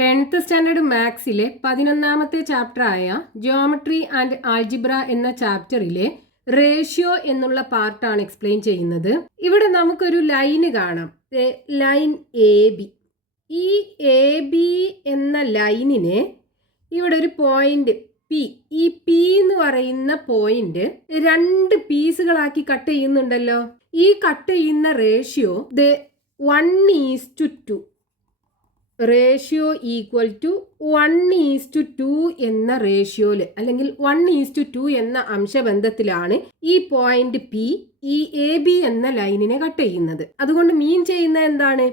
10th standard മാത്സിലെ 11ാമത്തെ ചാപ്റ്ററായ ജിയോമെട്രി ആൻഡ് ആൾജിബ്ര എന്ന ചാപ്റ്ററിലെ റേഷ്യോ എന്നുള്ള പാർട്ടാണ് എക്സ്പ്ലെയിൻ ചെയ്യുന്നത്. ഇവിടെ നമുക്കൊരു ലൈന് കാണാം, ലൈൻ എ ബി. ഈ എ ബി എന്ന ലൈനിനെ ഇവിടെ ഒരു പോയിന്റ് പി, ഈ പി എന്ന് പറയുന്ന പോയിന്റ് 2 പീസുകളാക്കി കട്ട് ചെയ്യുന്നുണ്ടല്ലോ. ഈ കട്ട് ചെയ്യുന്ന റേഷ്യോ 1:2, റേഷ്യോ ഈക്വൽ ടു 1:2 എന്ന റേഷ്യോയിൽ അല്ലെങ്കിൽ 1:2 എന്ന അംശബന്ധത്തിലാണ് ഈ പോയിന്റ് പി ഈ എ ബി എന്ന ലൈനിനെ കട്ട് ചെയ്യുന്നത്. അതുകൊണ്ട് മീൻ ചെയ്യുന്ന എന്താണ്,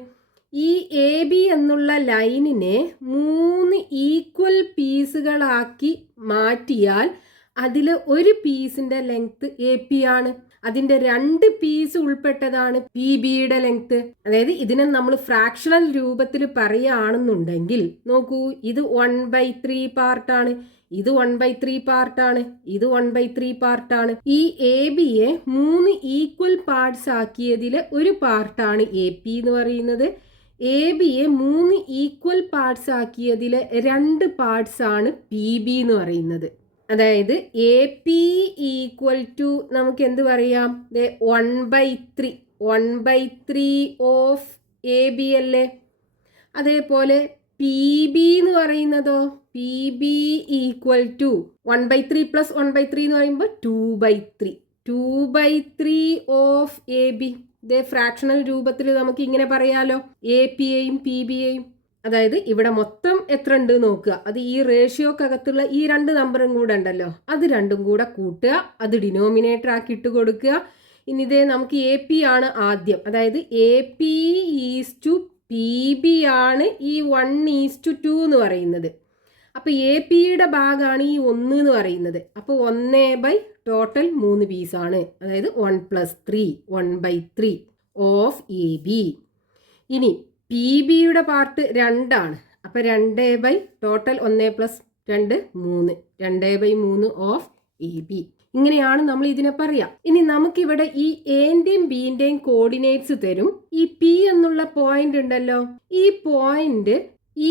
ഈ എ ബി എന്നുള്ള ലൈനിനെ 3 ഈക്വൽ പീസുകളാക്കി മാറ്റിയാൽ അതിൽ ഒരു പീസിന്റെ ലെങ്ത് എ പി ആണ്, അതിന്റെ 2 പീസ് ഉൾപ്പെട്ടതാണ് പി ബിയുടെ ലെങ്ത്. അതായത് ഇതിനെ നമ്മൾ ഫ്രാക്ഷണൽ രൂപത്തിൽ പറയുകയാണെന്നുണ്ടെങ്കിൽ നോക്കൂ, ഇത് 1/3 പാർട്ടാണ്, ഇത് 1/3 പാർട്ടാണ്, ഇത് 1/3 പാർട്ടാണ്. ഈ എ ബിയെ 3 ഈക്വൽ പാർട്സ് ആക്കിയതിൽ ഒരു പാർട്ടാണ് എ പി എന്ന് പറയുന്നത്. എ ബിയെ 3 ഈക്വൽ പാർട്സ് ആക്കിയതിൽ 2 പാർട്സ് ആണ് പി ബി എന്ന് പറയുന്നത്. അതായത് എ പി ഈക്വൽ ടു നമുക്ക് എന്ത് പറയാം, 1/3 ഓഫ് എ ബി അല്ലേ. അതേപോലെ പി ബി എന്ന് പറയുന്നതോ, പി ബി ഈക്വൽ ടു 1/3 + 1/3 എന്ന് പറയുമ്പോൾ 2/3 ഓഫ് എ ബി. ഇതേ ഫ്രാക്ഷണൽ രൂപത്തിൽ നമുക്ക് ഇങ്ങനെ പറയാലോ, എ പിയെയും പി ബിയെയും. അതായത് ഇവിടെ മൊത്തം എത്ര ഉണ്ട് നോക്കുക, അത് ഈ റേഷ്യോക്കകത്തുള്ള ഈ 2 നമ്പറും കൂടെ ഉണ്ടല്ലോ, അത് രണ്ടും കൂടെ കൂട്ടുക, അത് ഡിനോമിനേറ്റർ ആക്കി ഇട്ട് കൊടുക്കുക. ഇനി ഇതേ നമുക്ക് എ പി ആണ് ആദ്യം, അതായത് A P is to P B ആണ് ഈ 1:2 എന്ന് പറയുന്നത്. അപ്പോൾ എ പിയുടെ ഭാഗമാണ് ഈ 1 എന്ന് പറയുന്നത്. അപ്പോൾ 1/, ടോട്ടൽ 3 പീസാണ്, അതായത് 1 + 3 1/3 ഓഫ് എ ബി. ഇനി പി ബിയുടെ പാർട്ട് 2 ആണ്, അപ്പോൾ 2/, ടോട്ടൽ 1 + 2 3, 2/3 ഓഫ് എ ബി. ഇങ്ങനെയാണ് നമ്മൾ ഇതിനെ പറയാം. ഇനി നമുക്കിവിടെ ഈ എൻ്റെയും ബിൻ്റെയും കോർഡിനേറ്റ്സ് തരും. ഈ പി എന്നുള്ള പോയിന്റ് ഉണ്ടല്ലോ, ഈ പോയിന്റ്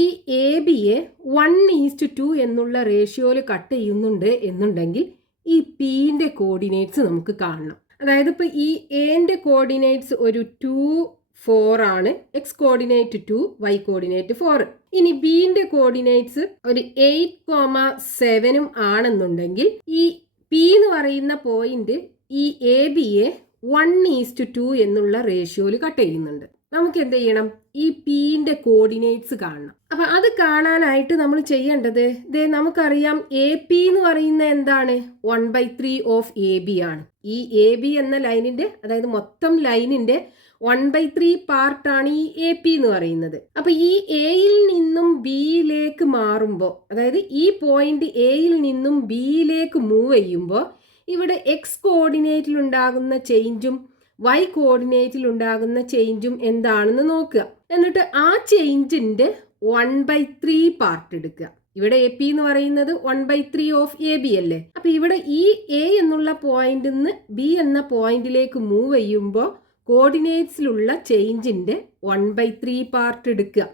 ഈ എ ബിയെ 1:2 എന്നുള്ള റേഷ്യോയിൽ കട്ട് ചെയ്യുന്നുണ്ട് എന്നുണ്ടെങ്കിൽ ഈ പിന്റെ കോർഡിനേറ്റ്സ് നമുക്ക് കാണണം. അതായത് ഇപ്പോൾ ഈ എന്റെ കോർഡിനേറ്റ്സ് ഒരു 2 4 ആണ്, എക്സ് കോർഡിനേറ്റ് 2, വൈ കോർഡിനേറ്റ് 4. ഇനി ബിന്റെ കോർഡിനേറ്റ്സ് ഒരു 8,7 ആണെന്നുണ്ടെങ്കിൽ ഈ പി എന്ന് പറയുന്ന പോയിന്റ് ഈ എ ബിയെ 1:2 എന്നുള്ള റേഷ്യോയിൽ കട്ട് ചെയ്യുന്നുണ്ട്. നമുക്ക് എന്ത് ചെയ്യണം, ഈ പിന്റെ കോർഡിനേറ്റ്സ് കാണണം. അപ്പൊ അത് കാണാനായിട്ട് നമ്മൾ ചെയ്യേണ്ടത്, നമുക്കറിയാം എ പി എന്ന് പറയുന്ന എന്താണ്, 1/3 ഓഫ് എ ബി ആണ്. ഈ എ ബി എന്ന ലൈനിന്റെ, അതായത് മൊത്തം ലൈനിന്റെ 1/3 പാർട്ടാണ് ഈ എ പി എന്ന് പറയുന്നത്. അപ്പൊ ഈ എയിൽ നിന്നും ബിയിലേക്ക് മാറുമ്പോൾ, അതായത് ഈ പോയിന്റ് എയിൽ നിന്നും ബിയിലേക്ക് മൂവ് ചെയ്യുമ്പോൾ ഇവിടെ എക്സ് കോർഡിനേറ്റിൽ ഉണ്ടാകുന്ന ചേഞ്ചും വൈ കോർഡിനേറ്റിൽ ഉണ്ടാകുന്ന ചേഞ്ചും എന്താണെന്ന് നോക്കുക. എന്നിട്ട് ആ ചേഞ്ചിന്റെ 1/3 പാർട്ട് എടുക്കുക. ഇവിടെ എ പി എന്ന് പറയുന്നത് 1/3 ഓഫ് എ ബി അല്ലേ. അപ്പൊ ഇവിടെ ഈ എ എന്നുള്ള പോയിന്റിൽ നിന്ന് ബി എന്ന പോയിന്റിലേക്ക് മൂവ് ചെയ്യുമ്പോൾ കോർഡിനേറ്റ്സിലുള്ള ചേഞ്ചിന്റെ 1/3 പാർട്ട് എടുക്കുക.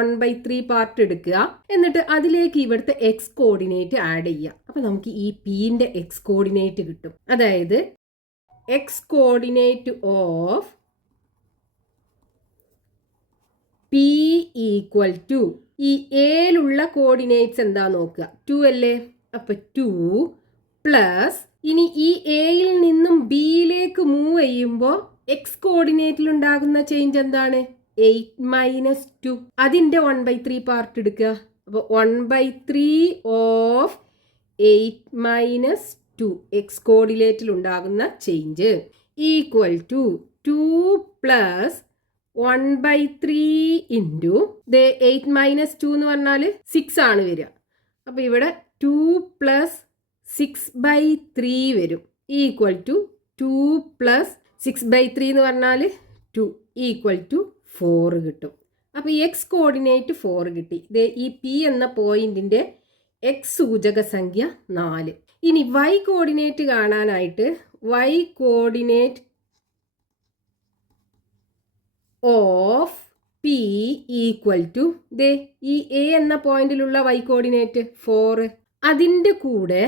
1/3 പാർട്ട് എടുക്കുക. എന്നിട്ട് അതിലേക്ക് ഇവിടുത്തെ എക്സ് കോർഡിനേറ്റ് ആഡ് ചെയ്യുക. അപ്പൊ നമുക്ക് ഈ പിന്റെ എക്സ് കോർഡിനേറ്റ് കിട്ടും. അതായത് x coordinate of P equal to, ഈ എയിലുള്ള കോർഡിനേറ്റ്സ് എന്താ നോക്കുക, 2 അല്ലേ. അപ്പൊ 2 പ്ലസ്, ഇനി ഈ എയിൽ നിന്നും ബിയിലേക്ക് മൂവ് ചെയ്യുമ്പോൾ എക്സ് കോർഡിനേറ്റിൽ ഉണ്ടാകുന്ന ചേഞ്ച് എന്താണ്, 8 - 2. അതിന്റെ 1/3 പാർട്ട് എടുക്കുക. അപ്പോൾ 1/3 ഓഫ് 8 - 2 എക്സ് കോർഡിനേറ്റിൽ ഉണ്ടാകുന്ന change equal to 2 plus 1/3 into 8 - 2 എന്ന് പറഞ്ഞാൽ 6 ആണ് വരിക. അപ്പോൾ ഇവിടെ 2 പ്ലസ് 6/3 വരും, ഈക്വൽ ടു 2 പ്ലസ് 6/3 എന്ന് പറഞ്ഞാൽ 2 ഈക്വൽ ടു 4 കിട്ടും. അപ്പോൾ എക്സ് കോർഡിനേറ്റ് 4 കിട്ടി. ഈ പി എന്ന പോയിന്റിന്റെ എക്സ് സൂചക സംഖ്യ 4. ഇനി വൈ കോർഡിനേറ്റ് കാണാനായിട്ട് y coordinate of P equal to ദേ ഈ എ എന്ന പോയിന്റിലുള്ള y കോർഡിനേറ്റ് 4, അതിൻ്റെ കൂടെ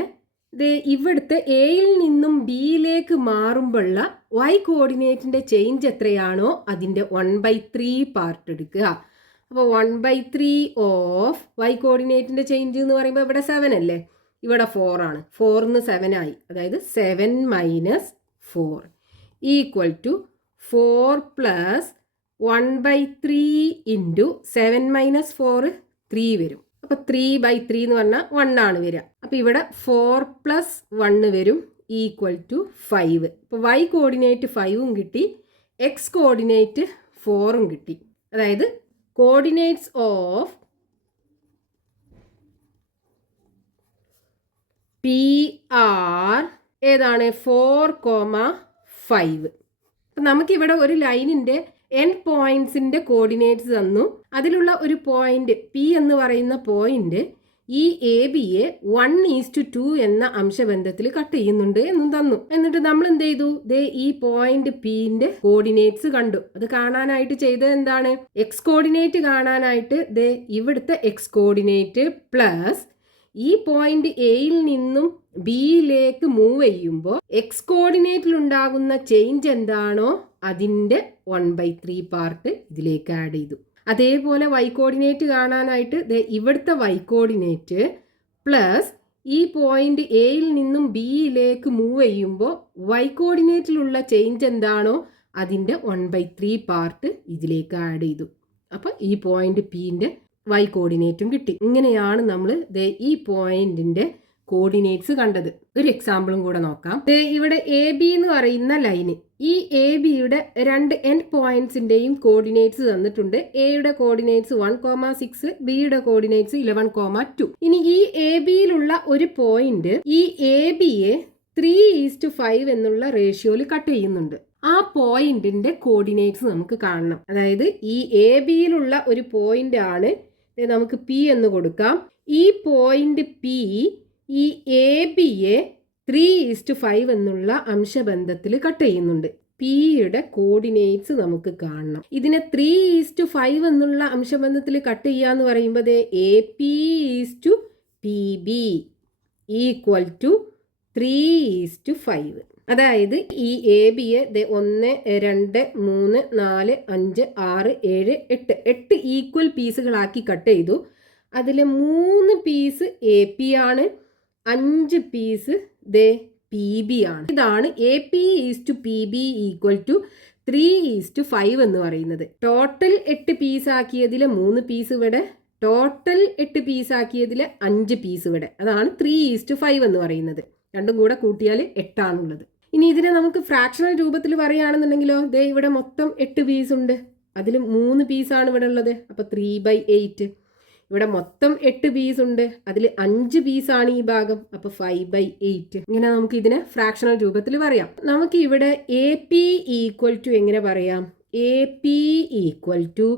ദേ ഇവിടുത്തെ എയിൽ നിന്നും ബിയിലേക്ക് മാറുമ്പോഴുള്ള y കോർഡിനേറ്റിൻ്റെ ചേഞ്ച് എത്രയാണോ അതിൻ്റെ 1/3 പാർട്ട് എടുക്കുക. അപ്പോൾ 1/3 ഓഫ് y കോർഡിനേറ്റിൻ്റെ ചേഞ്ച് എന്ന് പറയുമ്പോൾ ഇവിടെ 7 അല്ലേ, ഇവിടെ 4 ആണ്. 4 7 ആയി, അതായത് 7 minus 4 equal to 4 plus 1/3 into 7 minus 4 3 വരും. അപ്പോൾ 3/3 എന്ന് പറഞ്ഞാൽ 1 ആണ് വരിക. അപ്പോൾ ഇവിടെ 4 പ്ലസ് 1 വരും ഈക്വൽ ടു 5. അപ്പോൾ y കോർഡിനേറ്റ് 5ഉം കിട്ടി, എക്സ് കോർഡിനേറ്റ് 4ഉം കിട്ടി. അതായത് കോർഡിനേറ്റ്സ് ഓഫ് പി ആർ ഏതാണ് 4,5. അപ്പം നമുക്കിവിടെ ഒരു ലൈനിൻ്റെ എൻ പോയിന്റ്സിൻ്റെ കോർഡിനേറ്റ്സ് തന്നു. അതിലുള്ള ഒരു പോയിന്റ് പി എന്ന് പറയുന്ന പോയിന്റ് ഈ എ ബിയെ 1:2 എന്ന അംശബന്ധത്തിൽ കട്ട് ചെയ്യുന്നുണ്ട് എന്നും തന്നു. എന്നിട്ട് നമ്മൾ എന്ത് ചെയ്തു, ദേ ഈ പോയിന്റ് പിന്റെ കോർഡിനേറ്റ്സ് കണ്ടു. അത് കാണാനായിട്ട് ചെയ്തത് എന്താണ്, എക്സ് കോർഡിനേറ്റ് കാണാനായിട്ട് ദേ ഇവിടുത്തെ എക്സ് കോർഡിനേറ്റ് പ്ലസ് ഈ പോയിന്റ് എയിൽ നിന്നും ബിയിലേക്ക് മൂവ് ചെയ്യുമ്പോൾ എക്സ് കോർഡിനേറ്റിൽ ഉണ്ടാകുന്ന ചേഞ്ച് എന്താണോ അതിൻ്റെ 1/3 പാർട്ട് ഇതിലേക്ക് ആഡ് ചെയ്തു. അതേപോലെ y കോർഡിനേറ്റ് കാണാനായിട്ട് ഇവിടുത്തെ y കോർഡിനേറ്റ് പ്ലസ് ഈ പോയിന്റ് എയിൽ നിന്നും ബിയിലേക്ക് മൂവ് ചെയ്യുമ്പോൾ y കോർഡിനേറ്റിലുള്ള ചേഞ്ച് എന്താണോ അതിൻ്റെ 1/3 പാർട്ട് ഇതിലേക്ക് ആഡ് ചെയ്തു. അപ്പം ഈ പോയിന്റ് പിന്റെ y കോർഡിനേറ്റും കിട്ടി. ഇങ്ങനെയാണ് നമ്മൾ ഈ പോയിന്റിന്റെ കോർഡിനേറ്റ്സ് കണ്ടത്. ഒരു എക്സാമ്പിളും കൂടെ നോക്കാം. ഇവിടെ എ ബി എന്ന് പറയുന്ന ലൈന്, ഈ എ ബിയുടെ രണ്ട് എൻഡ് പോയിന്റ്സിന്റെയും കോർഡിനേറ്റ്സ് തന്നിട്ടുണ്ട്. എയുടെ കോർഡിനേറ്റ്സ് 1,6, ബിയുടെ കോർഡിനേറ്റ്സ് 11,2. ഇനി ഈ എ ബിയിലുള്ള ഒരു പോയിന്റ് ഈ എ ബിയെ 3:5 എന്നുള്ള റേഷ്യോയിൽ കട്ട് ചെയ്യുന്നുണ്ട്. ആ പോയിന്റിന്റെ കോർഡിനേറ്റ്സ് നമുക്ക് കാണണം. അതായത് ഈ എ ബിയിലുള്ള ഒരു പോയിന്റ് ആണ്, നമുക്ക് പി എന്ന് കൊടുക്കാം. ഈ പോയിന്റ് പി ഈ എ ബിയെ 3:5 എന്നുള്ള അംശബന്ധത്തിൽ കട്ട് ചെയ്യുന്നുണ്ട്. പിയുടെ കോർഡിനേറ്റ്സ് നമുക്ക് കാണണം. ഇതിനെ 3:5 എന്നുള്ള അംശബന്ധത്തിൽ കട്ട് ചെയ്യാന്ന് പറയുമ്പോൾ A P is P B equal to 3:5. അതായത് ഈ എ ബിയെ 1, 2, 3, 4, 5, 6, 7, 8 ഈക്വൽ പീസുകളാക്കി കട്ട് ചെയ്തു. അതിൽ 3 പീസ് എ പി ആണ്, 5 പീസ് പി ബി ആണ്. ഇതാണ് A P is P B equal to 3:5 എന്ന് പറയുന്നത്. ടോട്ടൽ 8 പീസ് ആക്കിയതിലെ 3 പീസ് ഇവിടെ, ടോട്ടൽ 8 പീസ് ആക്കിയതിലെ 5 പീസ് ഇവിടെ. അതാണ് 3:5 എന്ന് പറയുന്നത്. രണ്ടും കൂടെ കൂട്ടിയാൽ 8 ആണുള്ളത്. ഇനി ഇതിനെ നമുക്ക് ഫ്രാക്ഷണൽ രൂപത്തിൽ പറയുകയാണെന്നുണ്ടെങ്കിലോ, ഇവിടെ മൊത്തം 8 പീസ് ഉണ്ട്, അതിൽ 3 പീസാണ് ഇവിടെ ഉള്ളത്. അപ്പോൾ 3/8. ഇവിടെ മൊത്തം 8 പീസ് ഉണ്ട്, അതിൽ 5 പീസാണ് ഈ ഭാഗം, അപ്പോൾ 5/8. ഇങ്ങനെ നമുക്ക് ഇതിനെ ഫ്രാക്ഷണൽ രൂപത്തിൽ പറയാം. നമുക്ക് ഇവിടെ എ പി ഈക്വൽ ടു എങ്ങനെ പറയാം, A P equal to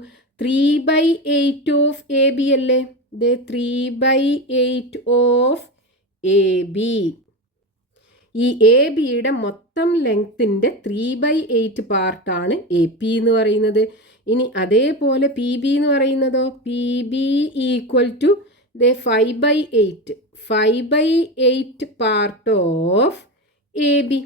3/8 of A B അല്ലേ. 3/8 ഓഫ് എ ബി. ഈ എ ബിയുടെ മൊത്തം ലെങ്ത്തിൻ്റെ 3/8 പാർട്ടാണ് എ പി എന്ന് പറയുന്നത്. ഇനി അതേപോലെ പി ബി എന്ന് പറയുന്നതോ, P B equal to 5/8. 5/8 part of A B.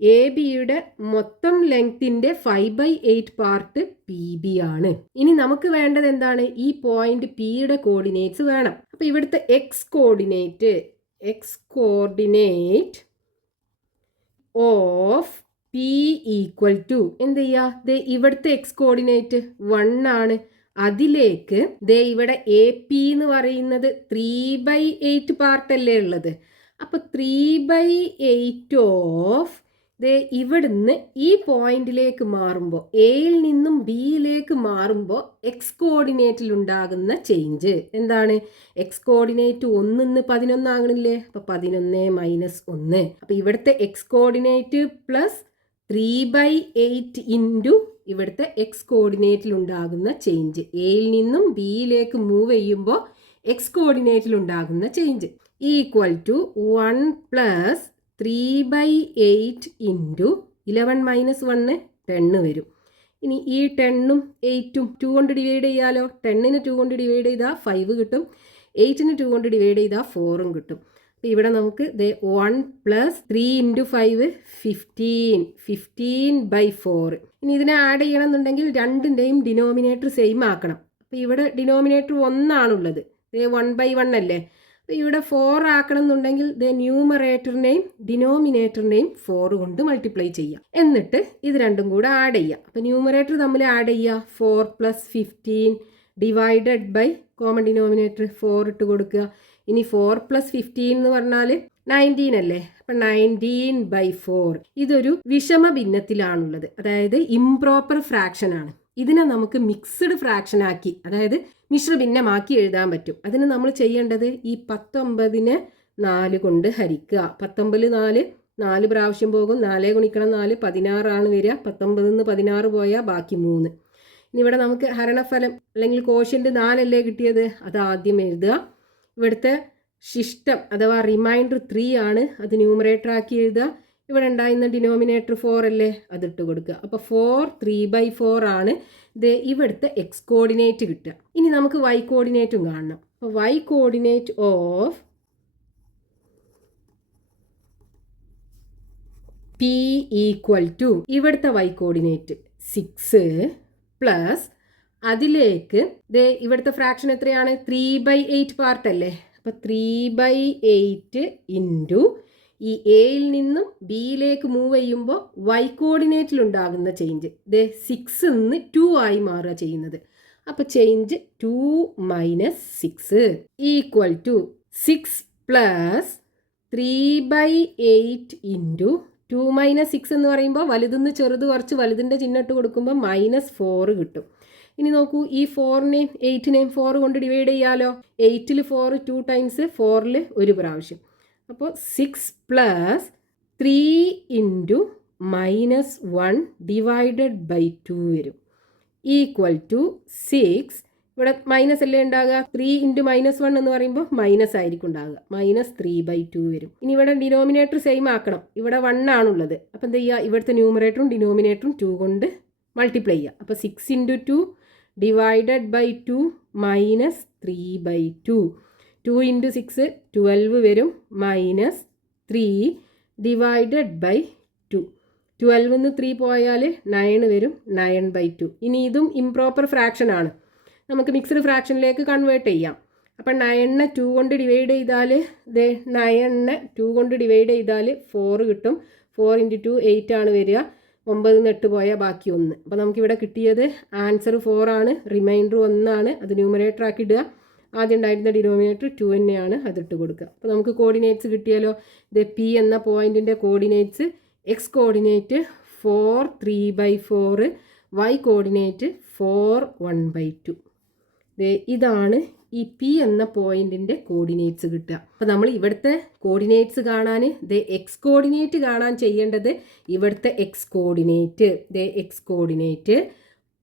A ബിയുടെ മൊത്തം ലെങ്ത്തിൻ്റെ 5/8 പാർട്ട് പി ബി ആണ്. ഇനി നമുക്ക് വേണ്ടത് എന്താണ്, ഈ പോയിന്റ് പിയുടെ കോർഡിനേറ്റ്സ് വേണം. അപ്പോൾ ഇവിടുത്തെ x coordinate of P equal to എന്ത് ചെയ്യുക, ഇവിടുത്തെ എക്സ് കോർഡിനേറ്റ് 1 ആണ്. അതിലേക്ക് ഇവിടെ എ പി എന്ന് പറയുന്നത് 3/8 പാർട്ടല്ലേ ഉള്ളത്. അപ്പോൾ 3/8 ഓഫ് ഇവിടുന്ന് ഈ പോയിന്റിലേക്ക് മാറുമ്പോൾ, എയിൽ നിന്നും ബിയിലേക്ക് മാറുമ്പോൾ എക്സ് കോർഡിനേറ്റിൽ ഉണ്ടാകുന്ന ചേഞ്ച് എന്താണ്, എക്സ് കോർഡിനേറ്റ് 1 11 ആകണില്ലേ. അപ്പോൾ 11 - 1. അപ്പോൾ ഇവിടുത്തെ എക്സ് കോർഡിനേറ്റ് പ്ലസ് 3/8 ഇൻറ്റു ഇവിടുത്തെ എക്സ് കോർഡിനേറ്റിൽ ഉണ്ടാകുന്ന ചേഞ്ച്, എയിൽ നിന്നും ബിയിലേക്ക് മൂവ് ചെയ്യുമ്പോൾ എക്സ് കോർഡിനേറ്റിൽ ഉണ്ടാകുന്ന change equal to 1 plus 3/8 into 11 - 1 10 വരും. ഇനി ഈ 10ഉം 8ഉം 2 കൊണ്ട് ഡിവൈഡ് ചെയ്യാലോ. 10നെ 2 കൊണ്ട് ഡിവൈഡ് ചെയ്താൽ 5 കിട്ടും. 8നെ 2 കൊണ്ട് ഡിവൈഡ് ചെയ്താൽ 4ഉം കിട്ടും. അപ്പോൾ ഇവിടെ നമുക്ക് 1 + 3 × 5 15/4. ഇനി ഇതിനെ ആഡ് ചെയ്യണമെന്നുണ്ടെങ്കിൽ രണ്ടിൻ്റെയും ഡിനോമിനേറ്റർ സെയിം ആക്കണം. അപ്പോൾ ഇവിടെ ഡിനോമിനേറ്റർ 1 ആണുള്ളത്. 1/1 അല്ലേ. അപ്പോൾ ഇവിടെ 4 ആക്കണം എന്നുണ്ടെങ്കിൽ ന്യൂമറേറ്ററിനെയും ഡിനോമിനേറ്ററിനെയും 4 കൊണ്ട് മൾട്ടിപ്ലൈ ചെയ്യാം. എന്നിട്ട് ഇത് രണ്ടും കൂടെ ആഡ് ചെയ്യുക. അപ്പോൾ ന്യൂമറേറ്റർ തമ്മിൽ ആഡ് ചെയ്യുക. 4 + 15 ഡിവൈഡഡ് ബൈ കോമൺ ഡിനോമിനേറ്റർ 4 ഇട്ട് കൊടുക്കുക. ഇനി 4 + 15 എന്ന് പറഞ്ഞാൽ 19 അല്ലേ. അപ്പം 19/4. ഇതൊരു വിഷമ ഭിന്നത്തിലാണുള്ളത്, അതായത് ഇംപ്രോപ്പർ ഫ്രാക്ഷൻ ആണ്. ഇതിനെ നമുക്ക് മിക്സ്ഡ് ഫ്രാക്ഷൻ ആക്കി, അതായത് മിശ്രഭിന്നമാക്കി എഴുതാൻ പറ്റും. അതിന് നമ്മൾ ചെയ്യേണ്ടത് ഈ 19നെ 4 കൊണ്ട് ഹരിക്കുക. 19 4 പ്രാവശ്യം പോകും. 4 ഗുണിക്കണം 4 16 ആണ് വരിക. 19 16 പോയാൽ ബാക്കി 3. ഇനി ഇവിടെ നമുക്ക് ഹരണഫലം അല്ലെങ്കിൽ കോഷ്യൻ്റ് 4 അല്ലേ കിട്ടിയത്, അത് ആദ്യം എഴുതുക. ഇവിടുത്തെ ശിഷ്ടം അഥവാ റിമൈൻഡർ 3 ആണ്, അത് ന്യൂമറേറ്റർ ആക്കി എഴുതുക. ഇവിടെ ഉണ്ടായിരുന്ന ഡിനോമിനേറ്റർ 4 അല്ലേ, അതിട്ട് കൊടുക്കുക. അപ്പോൾ 4 3/4 ആണ് ഇവിടുത്തെ എക്സ് കോർഡിനേറ്റ് കിട്ടുക. ഇനി നമുക്ക് വൈ കോർഡിനേറ്റും കാണണം. അപ്പോൾ വൈ കോർഡിനേറ്റ് ഓഫ് P = ഇവിടുത്തെ വൈ കോർഡിനേറ്റ് 6 പ്ലസ് അതിലേക്ക് ഇവിടുത്തെ ഫ്രാക്ഷൻ എത്രയാണ്, 3/8 പാർട്ട് അല്ലേ. അപ്പോൾ 3/8 ഇൻറ്റു ഈ എയിൽ നിന്നും ബിയിലേക്ക് മൂവ് ചെയ്യുമ്പോൾ വൈ കോർഡിനേറ്റിൽ ഉണ്ടാകുന്ന ചേഞ്ച് 6 നിന്ന് 2 ആയി മാറുക ചെയ്യുന്നത്. അപ്പോൾ ചേഞ്ച് 2 - 6 = 6 + 3/8 ഇൻറ്റു 2 - 6 എന്ന് പറയുമ്പോൾ വലുതിന്ന് ചെറുത് കുറച്ച് വലുതിൻ്റെ ചിഹ്നം ഇട്ട് കൊടുക്കുമ്പോൾ -4 കിട്ടും. ഇനി നോക്കൂ, ഈ 4നെയും 8നെയും 4 കൊണ്ട് ഡിവൈഡ് ചെയ്യാലോ. 8ൽ 4 2 ടൈംസ്, 4ൽ 1 പ്രാവശ്യം. അപ്പോൾ 6 + 3 ഇൻറ്റു -1 ഡിവൈഡഡ് ബൈ 2 വരും = 6. ഇവിടെ മൈനസ് അല്ലേ ഉണ്ടാകുക. 3 ഇൻറ്റു -1 എന്ന് പറയുമ്പോൾ മൈനസ് ആയിരിക്കും ഉണ്ടാകുക. -3/2 വരും. ഇനി ഇവിടെ ഡിനോമിനേറ്റർ സെയിം ആക്കണം. ഇവിടെ 1 ആണുള്ളത്. അപ്പോൾ എന്ത് ചെയ്യുക, ഇവിടുത്തെ ന്യൂമറേറ്ററും ഡിനോമിനേറ്ററും 2 കൊണ്ട് മൾട്ടിപ്ലൈ ചെയ്യുക. അപ്പോൾ 6 × 2 ഡിവൈഡഡ് ബൈ 2 -3/2. 2 × 6 12 വരും. -3 ഡിവൈഡഡ് ബൈ 2. 12 3 പോയാൽ 9 വരും. 9/2. ഇനി ഇതും ഇംപ്രോപ്പർ ഫ്രാക്ഷൻ ആണ്, നമുക്ക് മിക്സ്ഡ് ഫ്രാക്ഷനിലേക്ക് കൺവേർട്ട് ചെയ്യാം. അപ്പം 9നെ 2 കൊണ്ട് ഡിവൈഡ് ചെയ്താൽ 9നെ 2 കൊണ്ട് ഡിവൈഡ് ചെയ്താൽ 4 കിട്ടും. 4 × 2 8 ആണ് വരിക. 9 8 പോയാൽ ബാക്കി 1. അപ്പോൾ നമുക്കിവിടെ കിട്ടിയത് ആൻസർ 4 ആണ്. റിമൈൻഡർ 1 ആണ്. അത് ന്യൂമറേറ്റർ ആക്കി ഇടുക. ആദ്യം ഉണ്ടായിരുന്ന ഡിനോമിനേറ്റർ 2 തന്നെയാണ്, അതിട്ട് കൊടുക്കുക. അപ്പോൾ നമുക്ക് കോർഡിനേറ്റ്സ് കിട്ടിയാലോ. പി എന്ന പോയിന്റിൻ്റെ coordinates x coordinate 4 3/4, y coordinate 4 1/2. ഇതാണ് ഈ പി എന്ന പോയിന്റിൻ്റെ കോർഡിനേറ്റ്സ് കിട്ടുക. അപ്പോൾ നമ്മൾ ഇവിടുത്തെ കോർഡിനേറ്റ്സ് കാണാൻ എക്സ് കോർഡിനേറ്റ് കാണാൻ ചെയ്യേണ്ടത് ഇവിടുത്തെ എക്സ് കോർഡിനേറ്റ്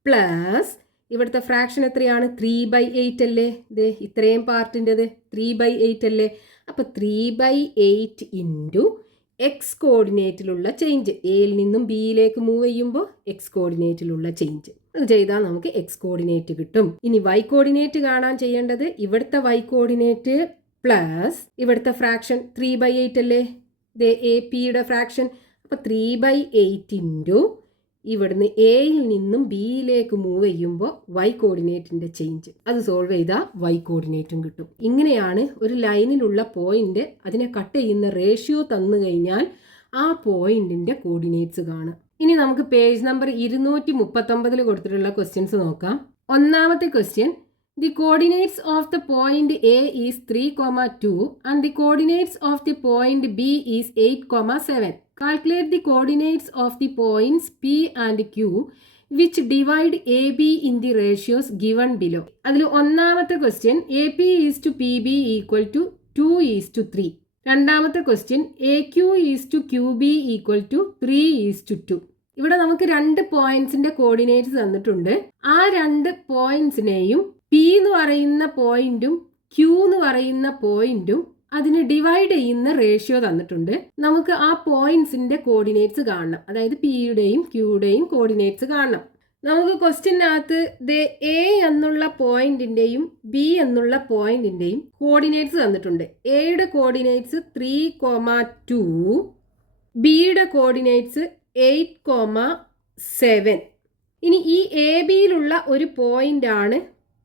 പ്ലസ് ഇവിടുത്തെ ഫ്രാക്ഷൻ എത്രയാണ്, 3/8 അല്ലേ. ഇത്രയും പാർട്ടിൻ്റെത് 3/8 അല്ലേ. അപ്പോൾ 3/8 ഇൻറ്റു എക്സ് കോർഡിനേറ്റിലുള്ള ചേഞ്ച്, എയിൽ നിന്നും ബിയിലേക്ക് മൂവ് ചെയ്യുമ്പോൾ എക്സ് കോർഡിനേറ്റിലുള്ള ചേഞ്ച് അത് ചെയ്താൽ നമുക്ക് എക്സ് കോർഡിനേറ്റ് കിട്ടും. ഇനി വൈ കോർഡിനേറ്റ് കാണാൻ ചെയ്യേണ്ടത് ഇവിടുത്തെ വൈ കോർഡിനേറ്റ് പ്ലസ് ഇവിടുത്തെ ഫ്രാക്ഷൻ 3/8 അല്ലേ, എ പിയുടെ ഫ്രാക്ഷൻ. അപ്പോൾ 3/8 ഇൻറ്റു ഇവിടുന്ന് എയിൽ നിന്നും ബിയിലേക്ക് മൂവ് ചെയ്യുമ്പോൾ വൈ കോർഡിനേറ്റിൻ്റെ ചേഞ്ച് അത് സോൾവ് ചെയ്താൽ വൈ കോർഡിനേറ്റും കിട്ടും. ഇങ്ങനെയാണ് ഒരു ലൈനിലുള്ള പോയിന്റ് അതിനെ കട്ട് ചെയ്യുന്ന റേഷ്യോ തന്നു കഴിഞ്ഞാൽ ആ പോയിന്റിൻ്റെ കോർഡിനേറ്റ്സ് കാണാം. ഇനി നമുക്ക് പേജ് നമ്പർ 239 കൊടുത്തിട്ടുള്ള ക്വസ്റ്റ്യൻസ് നോക്കാം. ഒന്നാമത്തെ question, the coordinates of the point A is 3,2 and the coordinates of the point B is 8,7. Calculate the coordinates of the points P and Q which divide AB in the ratios given below. അതിൽ ഒന്നാമത്തെ question AP is to PB equal to 2:3. രണ്ടാമത്തെ question AQ is to QB equal to 3:2. ഇവിടെ നമുക്ക് 2 പോയിന്റ്സിന്റെ coordinates തന്നിട്ടുണ്ട്. ആ 2 പോയിന്റ്സിനെയും P എന്ന് പറയുന്ന പോയിന്റും Q എന്ന് പറയുന്ന പോയിന്റും അതിന് ഡിവൈഡ് ചെയ്യുന്ന റേഷ്യോ തന്നിട്ടുണ്ട്. നമുക്ക് ആ പോയിന്റ്സിന്റെ കോർഡിനേറ്റ്സ് കാണണം, അതായത് പിയുടെയും ക്യൂയുടെയും കോർഡിനേറ്റ്സ് കാണണം. നമുക്ക് ക്വസ്റ്റ്യനകത്ത് എ എന്നുള്ള പോയിന്റിന്റെയും ബി എന്നുള്ള പോയിന്റിന്റെയും കോർഡിനേറ്റ്സ് തന്നിട്ടുണ്ട്. എയുടെ കോർഡിനേറ്റ്സ് 3,2, ബിയുടെ കോർഡിനേറ്റ്സ് 8,7. ഇനി ഈ എ ബിയിലുള്ള ഒരു പോയിന്റ് ആണ്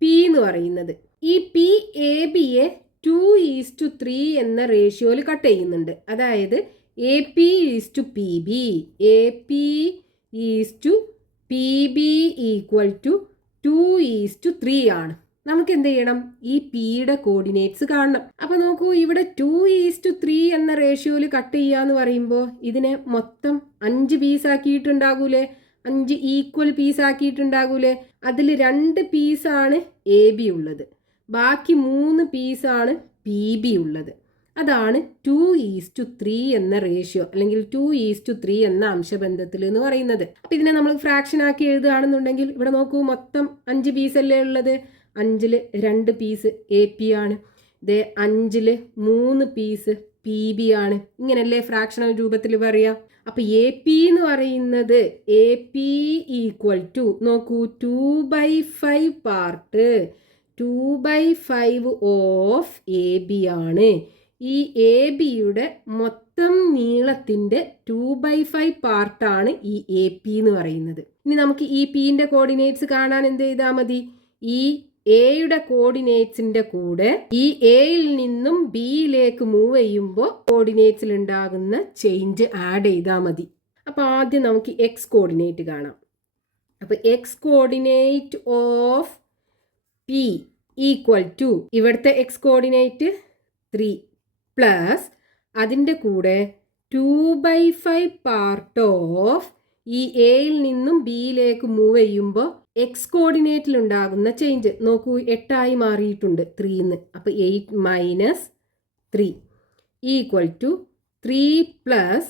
പി എന്ന് പറയുന്നത്. ഈ പി എ ബിയെ 2:3 എന്ന റേഷ്യോയിൽ കട്ട് ചെയ്യുന്നുണ്ട്. അതായത് A P is to P B, A P is to P B equal to 2:3 ആണ്. നമുക്ക് എന്ത് ചെയ്യണം? ഈ പിയുടെ കോർഡിനേറ്റ്സ് കാണണം. അപ്പൊ നോക്കൂ, ഇവിടെ 2:3 എന്ന റേഷ്യോയിൽ കട്ട് ചെയ്യാന്ന് പറയുമ്പോൾ ഇതിനെ മൊത്തം 5 പീസ് ആക്കിയിട്ടുണ്ടാകൂലേ, 5 ഈക്വൽ പീസ് ആക്കിയിട്ടുണ്ടാകൂലേ. അതിൽ 2 പീസാണ് എ ബി ഉള്ളത്, ബാക്കി 3 പീസാണ് പി ബി ഉള്ളത്. അതാണ് 2:3 എന്ന റേഷ്യോ അല്ലെങ്കിൽ 2:3 എന്ന അംശബന്ധത്തിൽ എന്ന് പറയുന്നത്. അപ്പം ഇതിനെ നമ്മൾ ഫ്രാക്ഷൻ ആക്കി എഴുതുകയാണെന്നുണ്ടെങ്കിൽ ഇവിടെ നോക്കൂ, മൊത്തം 5 പീസല്ലേ ഉള്ളത്. 5-ൽ 2 പീസ് എ പി ആണ്, 5-ൽ 3 പീസ് പി ബി ആണ്. ഇങ്ങനല്ലേ ഫ്രാക്ഷണൽ രൂപത്തിൽ പറയാം. അപ്പം എ പി എന്ന് പറയുന്നത് എ പി ഈക്വൽ ടു നോക്കൂ 2/5 പാർട്ട് 2/5 ഓഫ് എ ബി ആണ്. ഈ എ ബിയുടെ മൊത്തം നീളത്തിൻ്റെ 2/5 പാർട്ടാണ് ഈ എ പി എന്ന് പറയുന്നത്. ഇനി നമുക്ക് ഈ പിന്റെ കോർഡിനേറ്റ്സ് കാണാൻ എന്ത് ചെയ്താൽ മതി? ഈ എയുടെ കോർഡിനേറ്റ്സിന്റെ കൂടെ ഈ എയിൽ നിന്നും ബിയിലേക്ക് മൂവ് ചെയ്യുമ്പോൾ കോർഡിനേറ്റ്സിൽ ഉണ്ടാകുന്ന ചേഞ്ച് ആഡ് ചെയ്താൽ മതി. അപ്പോൾ ആദ്യം നമുക്ക് എക്സ് കോർഡിനേറ്റ് കാണാം. അപ്പോൾ x coordinate of P equal to ഇവിടുത്തെ എക്സ് കോർഡിനേറ്റ് 3 പ്ലസ് അതിൻ്റെ കൂടെ 2/5 പാർട്ട് ഓഫ് ഈ എയിൽ നിന്നും ബിയിലേക്ക് മൂവ് ചെയ്യുമ്പോൾ എക്സ് കോർഡിനേറ്റിൽ ഉണ്ടാകുന്ന ചേഞ്ച് നോക്കൂ, 8 മാറിയിട്ടുണ്ട് 3-ന്ന്. അപ്പോൾ 8 - 3 ഈക്വൽ ടു 3 പ്ലസ്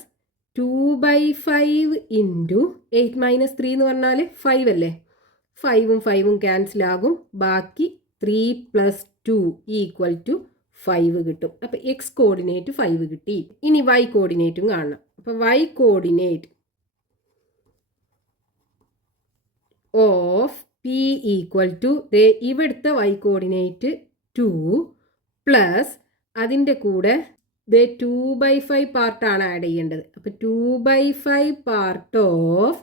2/5 ഇൻറ്റു 8 - 3 എന്ന് പറഞ്ഞാൽ 5 അല്ലേ. 5ഉം 5ഉം ക്യാൻസൽ ആകും, ബാക്കി 3 + 2 ഈക്വൽ ടു 5 കിട്ടും. അപ്പോൾ എക്സ് കോർഡിനേറ്റ് 5 കിട്ടി. ഇനി വൈ കോർഡിനേറ്റും കാണണം. അപ്പോൾ y coordinate of P equal to ഇവിടുത്തെ വൈ കോർഡിനേറ്റ് 2 പ്ലസ് അതിൻ്റെ കൂടെ 2/5 പാർട്ടാണ് ആഡ് ചെയ്യേണ്ടത്. അപ്പോൾ 2/5 പാർട്ട് ഓഫ്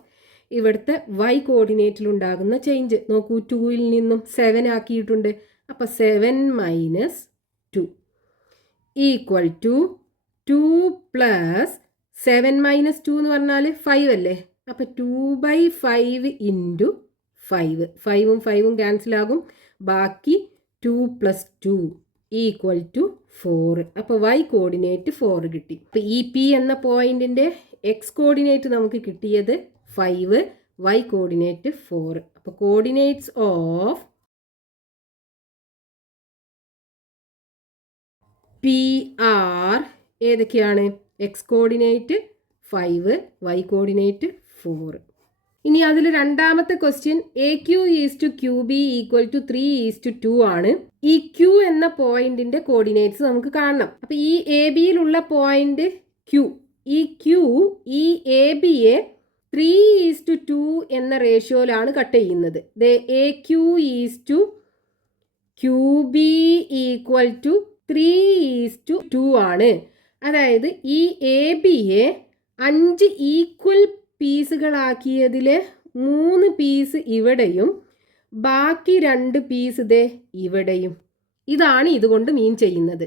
ഇവിടുത്തെ വൈ കോർഡിനേറ്റിൽ ഉണ്ടാകുന്ന ചേഞ്ച് നോക്കൂ, 2-ൽ നിന്നും 7 ആക്കിയിട്ടുണ്ട്. അപ്പോൾ 7 - 2 ഈക്വൽ ടു 2 പ്ലസ് 7 - 2 എന്ന് പറഞ്ഞാൽ 5 അല്ലേ. അപ്പോൾ 2/5 ഇൻറ്റു 5, 5ഉം 5ഉം ക്യാൻസൽ ആകും, ബാക്കി 2 + 2 ഈക്വൽ ടു 4. അപ്പോൾ വൈ കോർഡിനേറ്റ് 4 കിട്ടി. അപ്പോൾ ഈ പി എന്ന പോയിന്റിൻ്റെ എക്സ് കോർഡിനേറ്റ് നമുക്ക് കിട്ടിയത് 5, വൈ കോർഡിനേറ്റ് 4. അപ്പോൾ കോർഡിനേറ്റ്സ് ഓഫ് പി ആർ ഏതൊക്കെയാണ്? X coordinate 5, y coordinate 4. ഇനി അതിൽ രണ്ടാമത്തെ question A Q is to Q B equal to 3:2 ആണ്. ഈ ക്യൂ എന്ന പോയിന്റിന്റെ കോർഡിനേറ്റ്സ് നമുക്ക് കാണണം. അപ്പൊ ഈ എ ബിയിലുള്ള പോയിന്റ് ക്യൂ, ഈ ക്യൂ ഈ എ ബിയെ 3:2 എന്ന റേഷ്യോയിലാണ് കട്ട് ചെയ്യുന്നത്. A Q is to Q B equal to 3:2 ആണ്. അതായത് ഈ എ ബിയെ 5 ഈക്വൽ പീസുകളാക്കിയതിൽ 3 പീസ് ഇവിടെയും ബാക്കി 2 പീസ് ഇവിടെയും. ഇതാണ് ഇതുകൊണ്ട് മീൻ ചെയ്യുന്നത്.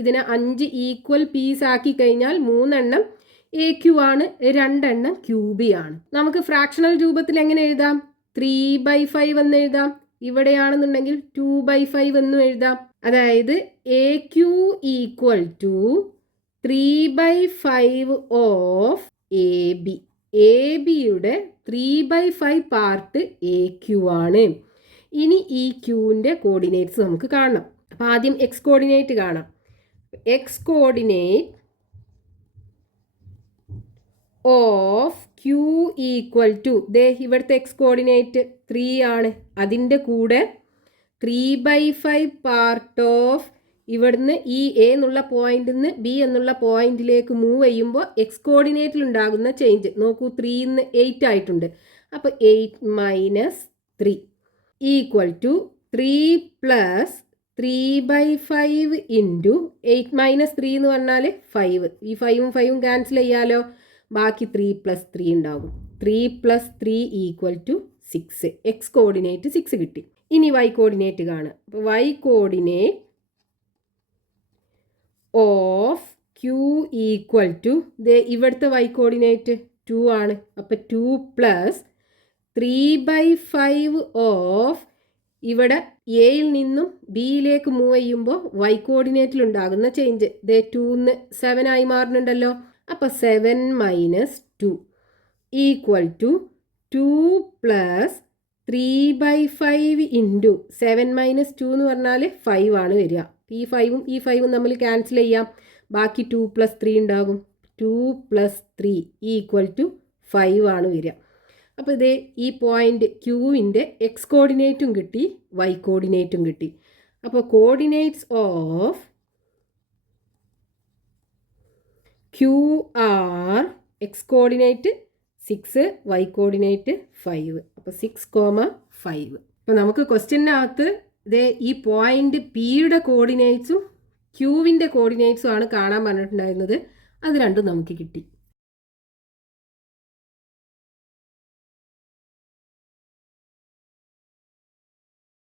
ഇതിനെ 5 ഈക്വൽ പീസ് ആക്കി കഴിഞ്ഞാൽ 3 എണ്ണം എ ക്യു ആണ്, 2 എണ്ണം ക്യൂ ബി ആണ്. നമുക്ക് ഫ്രാക്ഷണൽ രൂപത്തിൽ എങ്ങനെ എഴുതാം? 3/5 എന്ന് എഴുതാം. ഇവിടെയാണെന്നുണ്ടെങ്കിൽ 2/5 എന്നും എഴുതാം. അതായത് A Q equal to 3/5 of A B. A ബിയുടെ 3/5 പാർട്ട് എ ക്യു ആണ്. ഇനി ഈ ക്യൂവിൻ്റെ കോർഡിനേറ്റ്സ് നമുക്ക് കാണണം. അപ്പം ആദ്യം എക്സ് കോർഡിനേറ്റ് കാണാം. X coordinate of Q equal to ഇവിടുത്തെ എക്സ് കോർഡിനേറ്റ് 3 ആണ്. അതിൻ്റെ കൂടെ 3/5 പാർട്ട് ഓഫ് ഇവിടുന്ന് ഈ എ എന്നുള്ള പോയിന്റിൽ നിന്ന് ബി എന്നുള്ള പോയിന്റിലേക്ക് മൂവ് ചെയ്യുമ്പോൾ എക്സ് കോർഡിനേറ്റിൽ ഉണ്ടാകുന്ന ചേഞ്ച് നോക്കൂ, 3-ന്ന് 8 ആയിട്ടുണ്ട്. അപ്പോൾ 8 - 3 ഈക്വൽ ടു 3 + 3/5 ഇൻറ്റു 8 - 3 എന്ന് പറഞ്ഞാൽ 5. ഈ 5ഉം 5ഉം ക്യാൻസൽ ചെയ്യാലോ, ബാക്കി 3 + 3 ഉണ്ടാകും. 3 + 3 ഈക്വൽ ടു 6. എക്സ് കോർഡിനേറ്റ് 6 കിട്ടി. ഇനി വൈ കോർഡിനേറ്റ് കാണുക. അപ്പോൾ y coordinate of Q equal to ഇവിടുത്തെ വൈ കോർഡിനേറ്റ് 2 ആണ്. അപ്പോൾ 2 + 3/5 ഓഫ് ഇവിടെ എയിൽ നിന്നും ബിയിലേക്ക് മൂവ് ചെയ്യുമ്പോൾ വൈ കോർഡിനേറ്റിൽ ഉണ്ടാകുന്ന ചേഞ്ച് 2 7 ആയി മാറുന്നുണ്ടല്ലോ. അപ്പോൾ 7 - 2 ഈക്വൽ ടു 2 + 3/5 ഇൻറ്റു 7 - 2 എന്ന് പറഞ്ഞാൽ 5 ആണ് വരിക. ഈ 5ഉം നമ്മൾ ക്യാൻസൽ ചെയ്യാം, ബാക്കി 2 + 3 ഉണ്ടാകും. 2 + 3 ഈക്വൽ ടു 5 ആണ് വരിക. അപ്പോൾ ഇതേ ഈ പോയിന്റ് ക്യൂവിൻ്റെ എക്സ് കോർഡിനേറ്റും കിട്ടി, വൈ കോർഡിനേറ്റും കിട്ടി. അപ്പോൾ coordinates of Q are x coordinate 6, y coordinate 5. അപ്പോൾ 6, 5. അപ്പോൾ നമുക്ക് ക്വസ്റ്റ്യനകത്ത് ഇതേ ഈ പോയിന്റ് പിയുടെ കോർഡിനേറ്റ്സും ക്യൂവിൻ്റെ കോർഡിനേറ്റ്സും ആണ് കാണാൻ പറഞ്ഞിട്ടുണ്ടായിരുന്നത്. അത് രണ്ടും നമുക്ക് കിട്ടി.